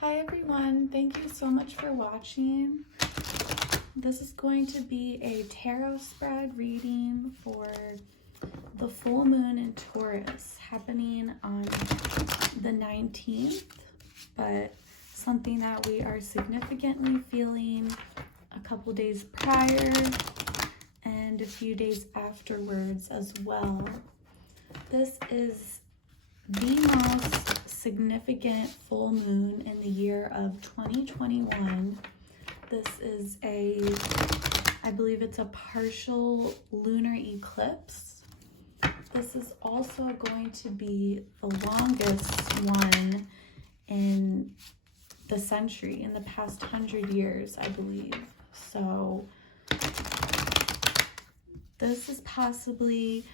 Hi everyone, thank you so much for watching. This is going to be a tarot spread reading for the full moon in Taurus happening on the 19th, but something that we are significantly feeling a couple days prior and a few days afterwards as well. This is the most significant full moon in the year of 2021. This is I believe it's a partial lunar eclipse. This is also going to be the longest one in the century, in the past 100 years, I believe. So this is possibly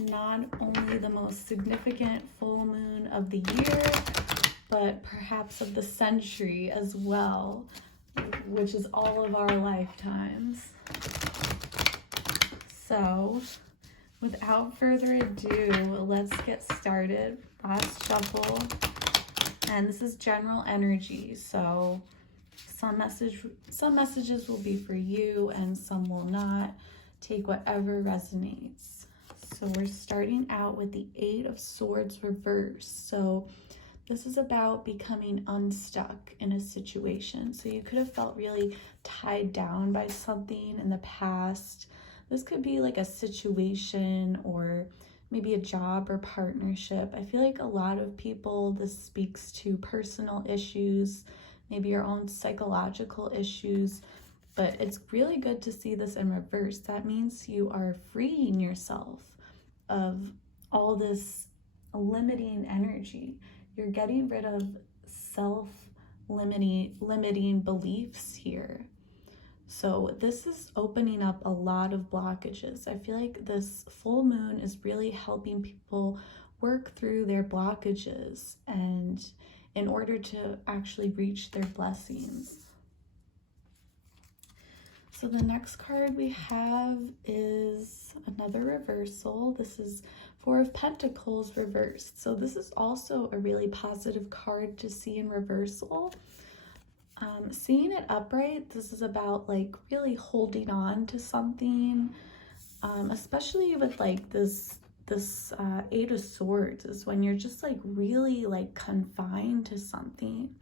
not only the most significant full moon of the year, but perhaps of the century as well, which is all of our lifetimes. So, without further ado, let's get started. Last shuffle, and this is general energy, so some messages will be for you and some will not. Take whatever resonates. So we're starting out with the 8 of Swords reversed. So this is about becoming unstuck in a situation. So you could have felt really tied down by something in the past. This could be like a situation or maybe a job or partnership. I feel like a lot of people, this speaks to personal issues, maybe your own psychological issues. But it's really good to see this in reverse. That means you are freeing yourself of all this limiting energy. You're getting rid of limiting beliefs here. So this is opening up a lot of blockages. I feel like this full moon is really helping people work through their blockages and in order to actually reach their blessings. So the next card we have is another reversal. This is 4 of Pentacles reversed. So this is also a really positive card to see in reversal. Seeing it upright, this is about like really holding on to something, especially with like this 8 of Swords is when you're just like really like confined to something.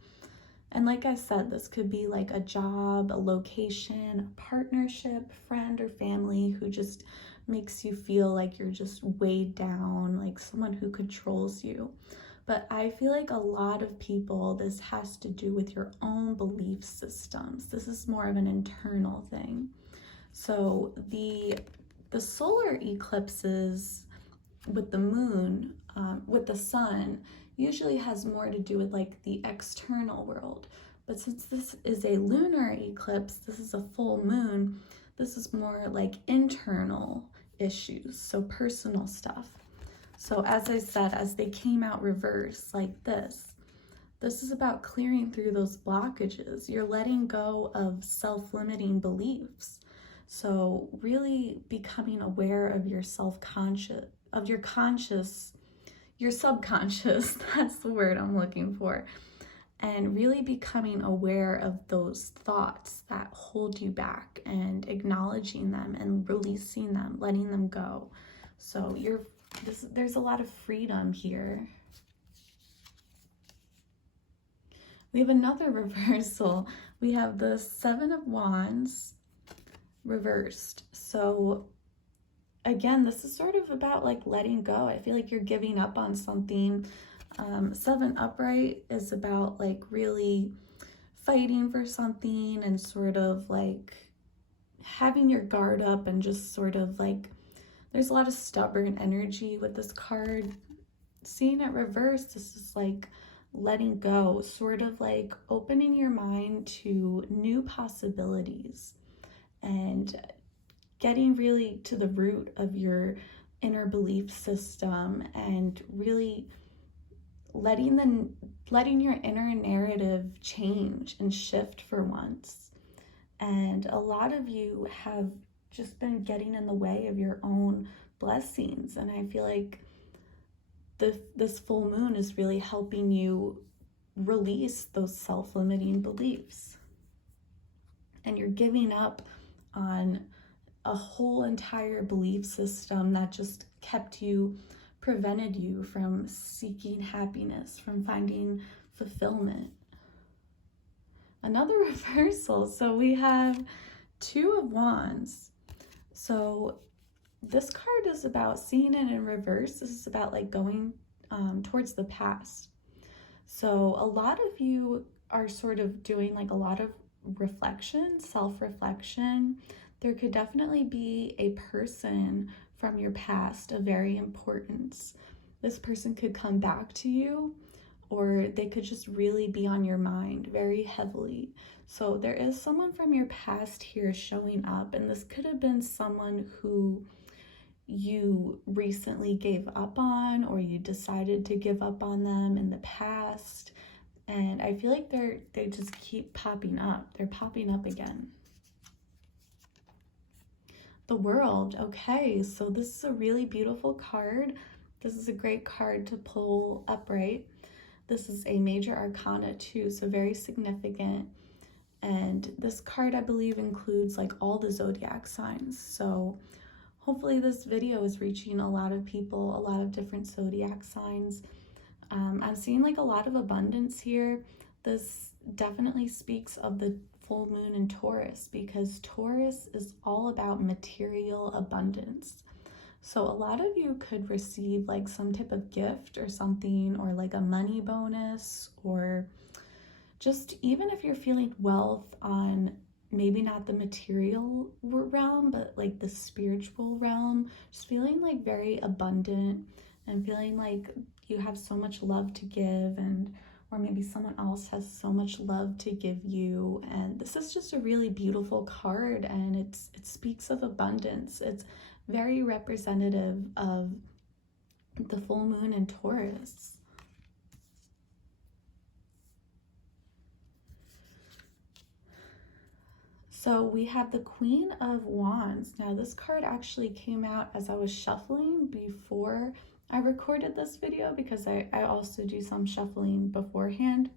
And like I said, this could be like a job, a location, a partnership, friend or family who just makes you feel like you're just weighed down, like someone who controls you. But I feel like a lot of people, this has to do with your own belief systems. This is more of an internal thing. So the solar eclipses with the moon, with the sun, usually has more to do with like the external world. But since this is a lunar eclipse, this is a full moon, this is more like internal issues, so personal stuff. So as I said, as they came out reverse like this is about clearing through those blockages. You're letting go of self-limiting beliefs. So really becoming aware of your self-conscious, of your conscious, your subconscious, that's the word I'm looking for, and really becoming aware of those thoughts that hold you back and acknowledging them and releasing them, letting them go. So there's a lot of freedom here. We have another reversal. We have the 7 of Wands reversed. So again, this is sort of about like letting go. I feel like you're giving up on something. 7 upright is about like really fighting for something and sort of like having your guard up and just sort of like, there's a lot of stubborn energy with this card. Seeing it reversed, this is like letting go, sort of like opening your mind to new possibilities and getting really to the root of your inner belief system and really letting your inner narrative change and shift for once. And a lot of you have just been getting in the way of your own blessings, and I feel like this full moon is really helping you release those self-limiting beliefs. And you're giving up on a whole entire belief system that just prevented you from seeking happiness, from finding fulfillment. Another reversal. So we have Two of Wands. So this card is about seeing it in reverse. This is about like going towards the past. So a lot of you are sort of doing like a lot of reflection, self-reflection. There could definitely be a person from your past of very importance. This person could come back to you, or they could just really be on your mind very heavily. So there is someone from your past here showing up, and this could have been someone who you recently gave up on, or you decided to give up on them in the past. And I feel like they just keep popping up. They're popping up again. The World. Okay, so this is a really beautiful card. This is a great card to pull upright. This is a major arcana too, so very significant. And this card, I believe, includes like all the zodiac signs. So hopefully this video is reaching a lot of people, a lot of different zodiac signs. I'm seeing like a lot of abundance here. This definitely speaks of the full moon in Taurus, because Taurus is all about material abundance. So a lot of you could receive like some type of gift or something, or like a money bonus, or just even if you're feeling wealth on maybe not the material realm, but like the spiritual realm, just feeling like very abundant and feeling like you have so much love to give, and or maybe someone else has so much love to give you. And this is just a really beautiful card, and it speaks of abundance. It's very representative of the full moon in Taurus. So we have the Queen of Wands. Now this card actually came out as I was shuffling before I recorded this video, because I also do some shuffling beforehand.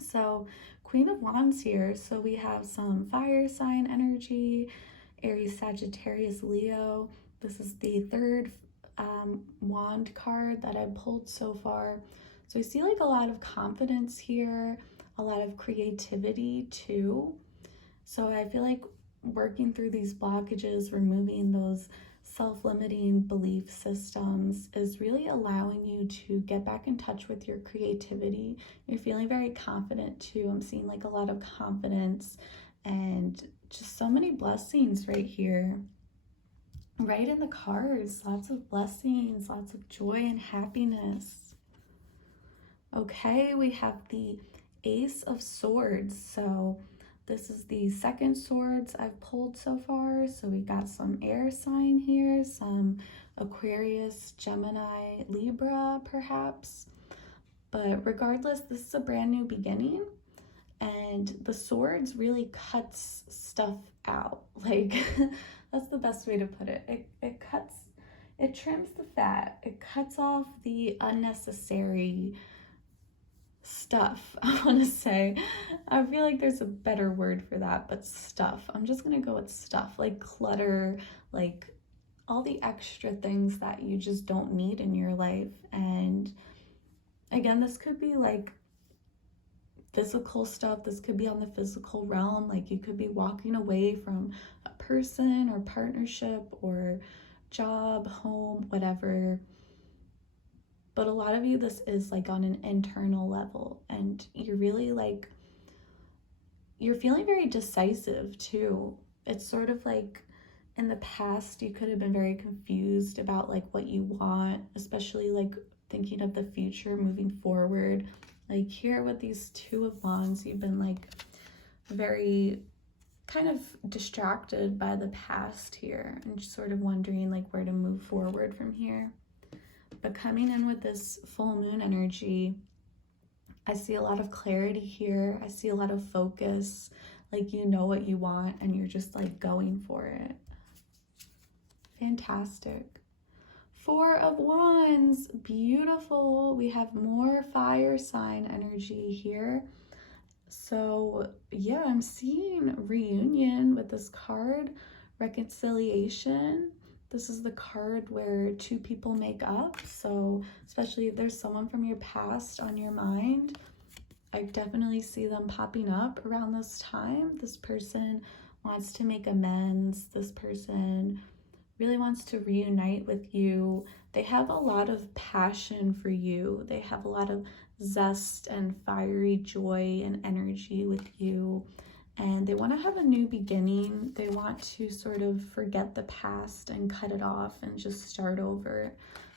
So Queen of Wands here. So we have some fire sign energy, Aries, Sagittarius, Leo. This is the third wand card that I pulled so far. So I see like a lot of confidence here, a lot of creativity too. So I feel like working through these blockages, removing those self-limiting belief systems is really allowing you to get back in touch with your creativity. You're feeling very confident too. I'm seeing like a lot of confidence and just so many blessings right here. Right in the cards, lots of blessings, lots of joy and happiness. Okay, we have the Ace of Swords. So this is the second swords I've pulled so far. So we got some air sign here, some Aquarius, Gemini, Libra perhaps. But regardless, this is a brand new beginning, and the swords really cuts stuff out. Like that's the best way to put it. It trims the fat. It cuts off the unnecessary stuff, I want to say. I feel like there's a better word for that, but stuff. I'm just gonna go with stuff, like clutter, like all the extra things that you just don't need in your life. And again, this could be like physical stuff. This could be on the physical realm. Like you could be walking away from a person or partnership or job, home, whatever. But a lot of you, this is like on an internal level, and you're really like, you're feeling very decisive too. It's sort of like in the past, you could have been very confused about like what you want, especially like thinking of the future moving forward. Like here with these Two of Wands, you've been like very kind of distracted by the past here and just sort of wondering like where to move forward from here. But coming in with this full moon energy, I see a lot of clarity here. I see a lot of focus, like you know what you want and you're just like going for it. Fantastic. Four of Wands, beautiful. We have more fire sign energy here. So yeah, I'm seeing reunion with this card, reconciliation. This is the card where two people make up. So especially if there's someone from your past on your mind, I definitely see them popping up around this time. This person wants to make amends. This person really wants to reunite with you. They have a lot of passion for you. They have a lot of zest and fiery joy and energy with you. And they want to have a new beginning. They want to sort of forget the past and cut it off and just start over.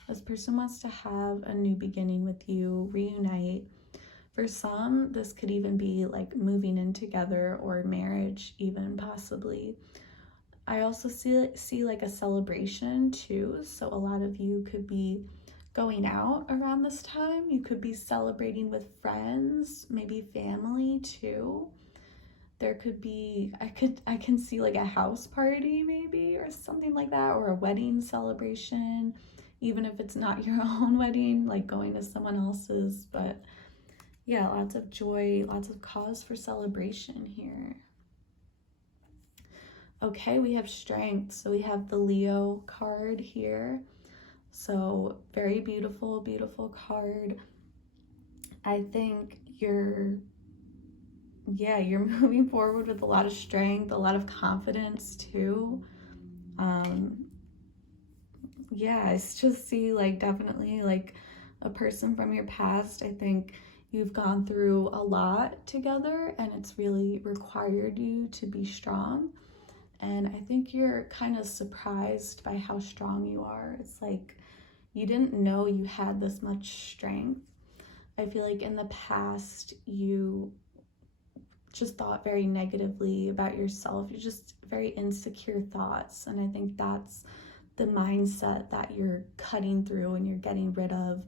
This person wants to have a new beginning with you, reunite. For some, this could even be like moving in together or marriage even possibly. I also see like a celebration too. So a lot of you could be going out around this time. You could be celebrating with friends, maybe family too. There could be, I can see like a house party maybe or something like that, or a wedding celebration, even if it's not your own wedding, like going to someone else's. But yeah, lots of joy, lots of cause for celebration here. Okay, we have strength. So we have the Leo card here. So very beautiful, beautiful card. I think you're moving forward with a lot of strength, a lot of confidence too. Yeah, I just see like definitely like a person from your past. I think you've gone through a lot together and it's really required you to be strong. And I think you're kind of surprised by how strong you are. It's like you didn't know you had this much strength. I feel like in the past, you just thought very negatively about yourself. You're just very insecure thoughts. And I think that's the mindset that you're cutting through and you're getting rid of.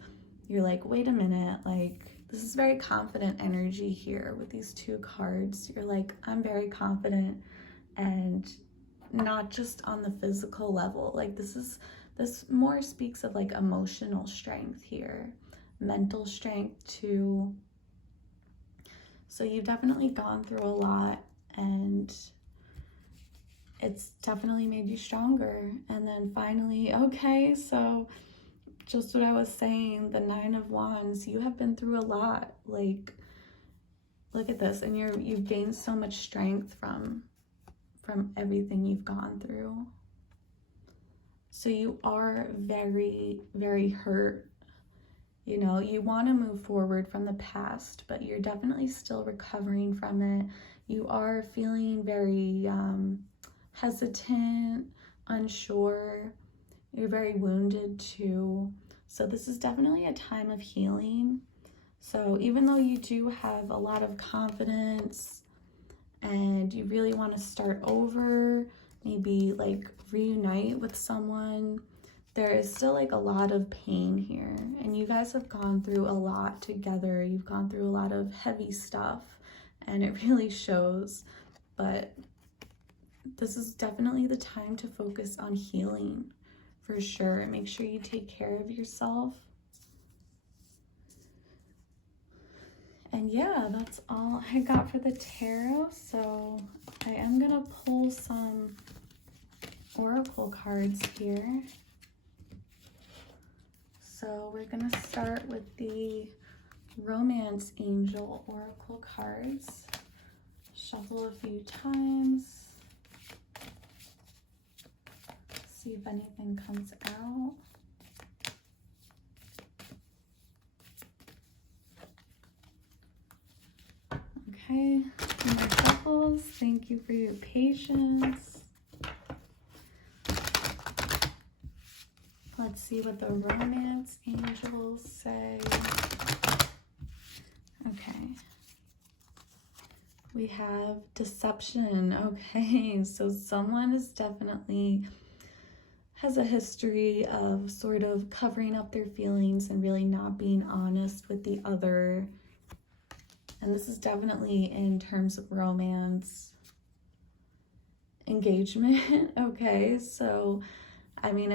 You're like, wait a minute, like this is very confident energy here with these two cards. You're like, I'm very confident. And not just on the physical level, like this more speaks of like emotional strength here, mental strength too. So you've definitely gone through a lot and it's definitely made you stronger. And then finally, okay, so just what I was saying, the Nine of Wands, you have been through a lot. Like, look at this, and you've gained so much strength from everything you've gone through. So you are very, very hurt. You know, you want to move forward from the past, but you're definitely still recovering from it. You are feeling very hesitant, unsure. You're very wounded too. So this is definitely a time of healing. So even though you do have a lot of confidence and you really want to start over, maybe like reunite with someone, there is still like a lot of pain here. And you guys have gone through a lot together. You've gone through a lot of heavy stuff and it really shows. But this is definitely the time to focus on healing for sure. And make sure you take care of yourself. And yeah, that's all I got for the tarot. So I am going to pull some oracle cards here. So we're going to start with the Romance Angel oracle cards. Shuffle a few times. See if anything comes out. Okay, more shuffles. Thank you for your patience. Let's see what the Romance Angels say. Okay. We have deception. Okay, so someone is definitely has a history of sort of covering up their feelings and really not being honest with the other. And this is definitely in terms of romance, engagement. Okay, so I mean,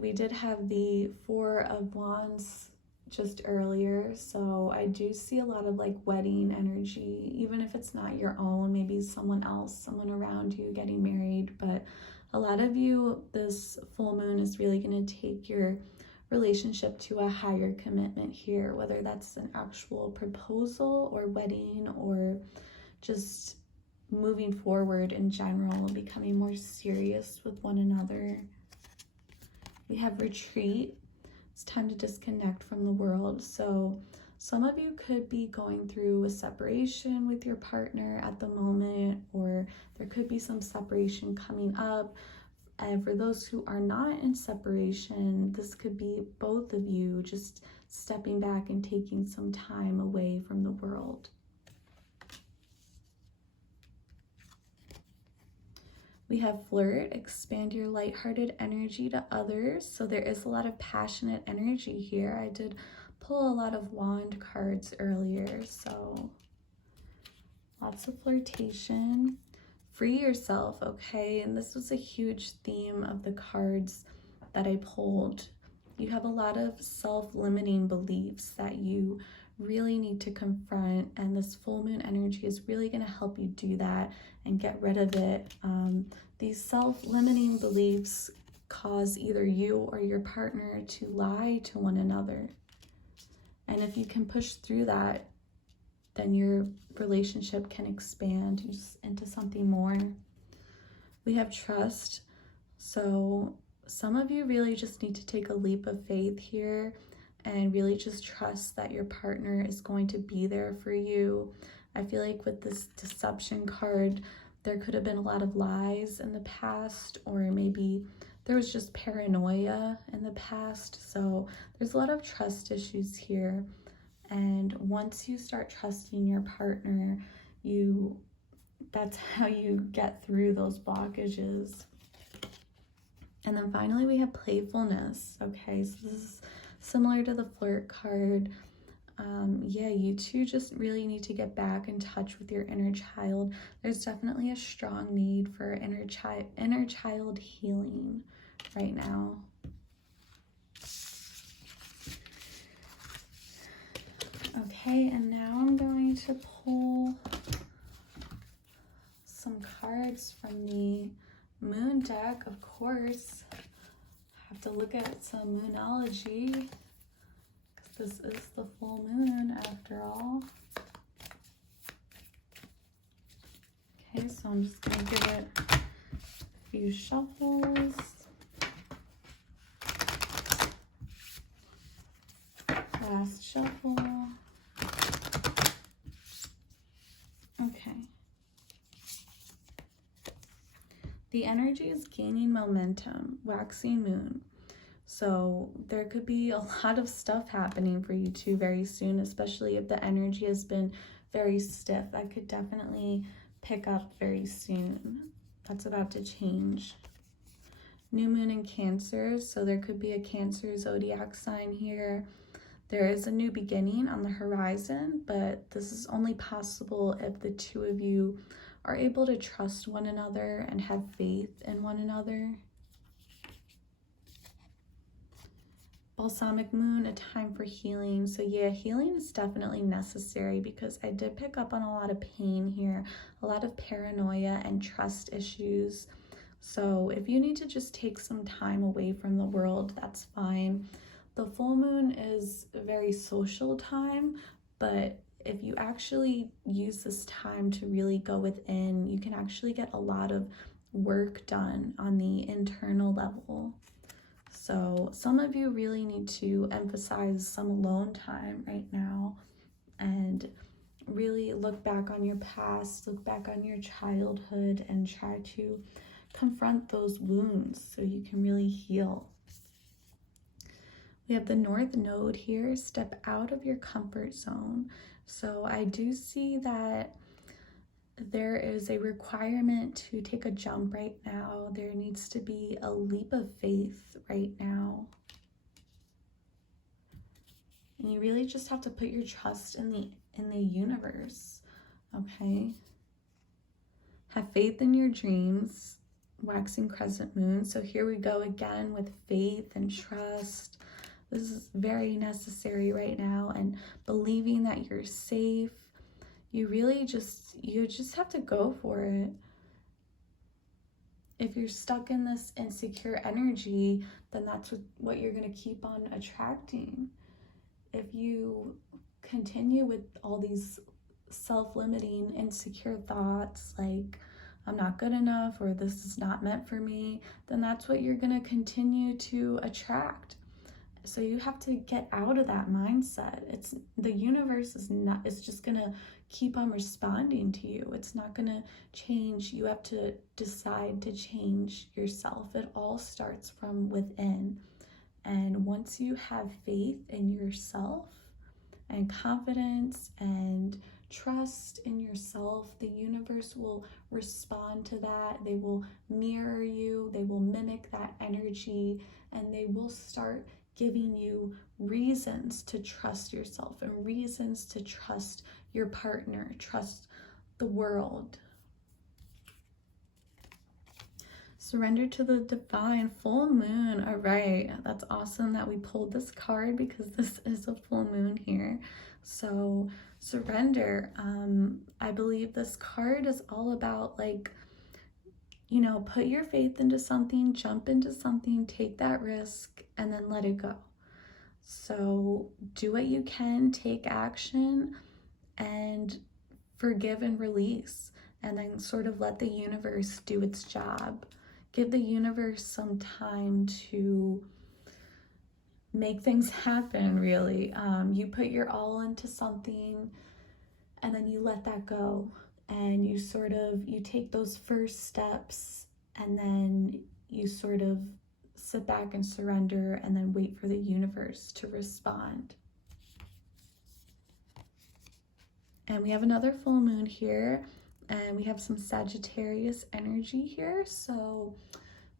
we did have the Four of Wands just earlier, so I do see a lot of like wedding energy, even if it's not your own, maybe someone else, someone around you getting married. But a lot of you, this full moon is really going to take your relationship to a higher commitment here, whether that's an actual proposal or wedding or just moving forward in general, becoming more serious with one another. We have retreat. It's time to disconnect from the world. So some of you could be going through a separation with your partner at the moment, or there could be some separation coming up. And for those who are not in separation, this could be both of you just stepping back and taking some time away from the world. We have flirt, expand your lighthearted energy to others. So there is a lot of passionate energy here. I did pull a lot of wand cards earlier, so lots of flirtation. Free yourself, okay? And this was a huge theme of the cards that I pulled. You have a lot of self-limiting beliefs that you really need to confront, and this full moon energy is really going to help you do that and get rid of it. These self-limiting beliefs cause either you or your partner to lie to one another. And if you can push through that, then your relationship can expand into something more. We have trust. So some of you really just need to take a leap of faith here and really just trust that your partner is going to be there for you. I feel like with this deception card, there could have been a lot of lies in the past, or maybe there was just paranoia in the past. So there's a lot of trust issues here. And once you start trusting your partner, that's how you get through those blockages. And then finally we have playfulness. Okay, so this is similar to the flirt card. Yeah, you two just really need to get back in touch with your inner child. There's definitely a strong need for inner child healing right now. Okay, and now I'm going to pull some cards from the moon deck, of course. I have to look at some moonology, because this is the full moon after all. Okay, so I'm just going to give it a few shuffles. Last shuffle. Okay. The energy is gaining momentum, waxing moon. So there could be a lot of stuff happening for you two very soon, especially if the energy has been very stiff. That could definitely pick up very soon. That's about to change. New moon in Cancer, so there could be a Cancer zodiac sign here. There is a new beginning on the horizon, but this is only possible if the two of you are able to trust one another and have faith in one another. Balsamic moon, a time for healing. So yeah, healing is definitely necessary, because I did pick up on a lot of pain here, a lot of paranoia and trust issues. So if you need to just take some time away from the world, that's fine. The full moon is a very social time, but if you actually use this time to really go within, you can actually get a lot of work done on the internal level. So some of you really need to emphasize some alone time right now and really look back on your past, look back on your childhood, and try to confront those wounds so you can really heal. We have the North Node here, step out of your comfort zone. So I do see that there is a requirement to take a jump right now. There needs to be a leap of faith right now. And you really just have to put your trust in the universe, okay? Have faith in your dreams. waxing crescent moon. So here we go again with faith and trust. This is very necessary right now, and believing that you're safe. You just have to go for it. If you're stuck in this insecure energy, then that's what you're going to keep on attracting. If you continue with all these self-limiting, insecure thoughts like, I'm not good enough, or this is not meant for me, then that's what you're going to continue to attract. So you have to get out of that mindset. The universe is just going to keep on responding to you. It's not going to change. You have to decide to change yourself. It all starts from within. And once you have faith in yourself and confidence and trust in yourself, the universe will respond to that. They will mirror you. They will mimic that energy, and they will start giving you reasons to trust yourself and reasons to trust your partner, trust the world. Surrender to the divine, full moon. All right, that's awesome that we pulled this card because this is a full moon here. So surrender. I believe this card is all about, like, you know, put your faith into something, jump into something, take that risk, and then let it go. So do what you can, take action, and forgive and release, and then sort of let the universe do its job. Give the universe some time to make things happen, really. You put your all into something, and then you let that go. And you take those first steps, and then you sort of sit back and surrender, and then wait for the universe to respond. And we have another full moon here, and we have some Sagittarius energy here. So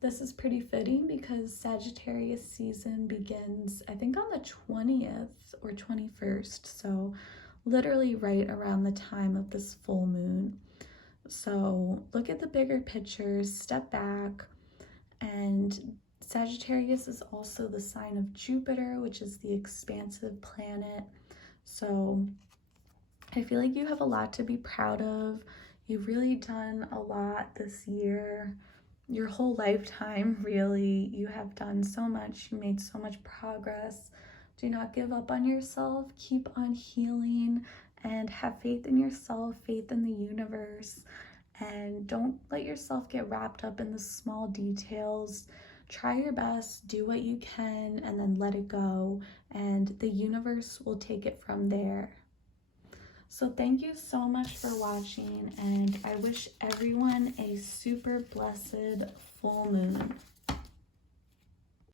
this is pretty fitting because Sagittarius season begins, I think, on the 20th or 21st. So literally right around the time of this full moon. So look at the bigger picture, step back, and Sagittarius is also the sign of Jupiter, which is the expansive planet. So I feel like you have a lot to be proud of. You've really done a lot this year. Your whole lifetime, really. You have done so much. You made so much progress. Do not give up on yourself. Keep on healing and have faith in yourself, faith in the universe. And don't let yourself get wrapped up in the small details. Try your best, do what you can, and then let it go. And the universe will take it from there. So thank you so much for watching, and I wish everyone a super blessed full moon.